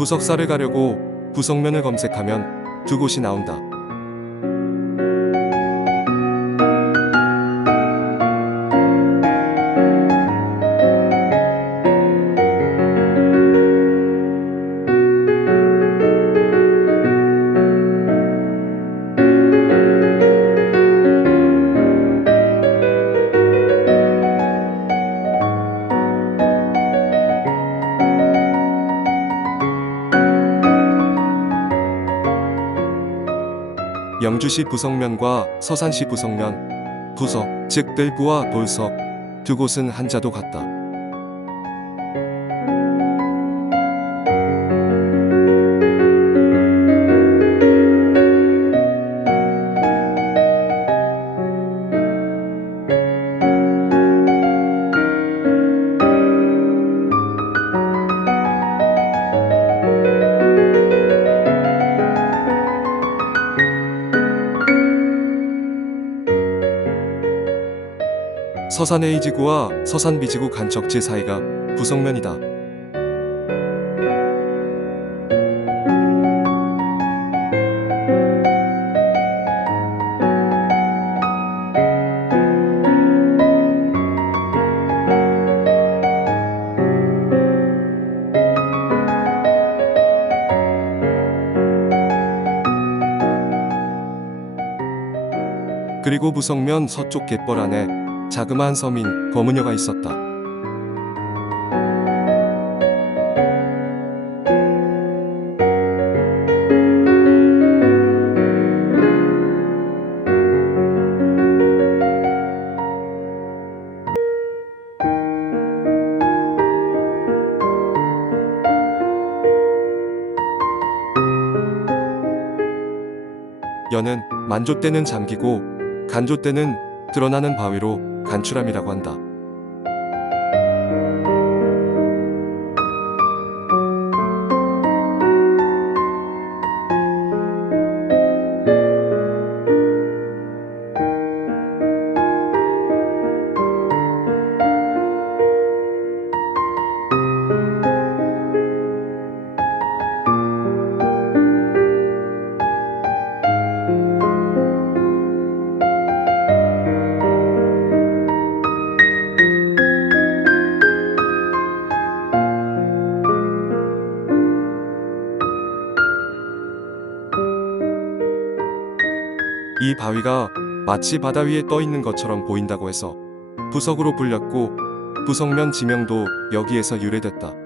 부석사를 가려고 부석면을 검색하면 두 곳이 나온다. 영주시 부석면과 서산시 부석면, 부석, 즉 들부와 돌석 두 곳은 한자도 같다. 서산 A지구와 서산 B지구 간척지 사이가 부석면이다. 그리고 부석면 서쪽 갯벌 안에 자그마한 섬인 거문여가 있었다. 여는 만조 때는 잠기고 간조 때는 드러나는 바위로 간추람이라고 한다. 이 바위가 마치 바다 위에 떠 있는 것처럼 보인다고 해서 부석으로 불렸고 부석면 지명도 여기에서 유래됐다.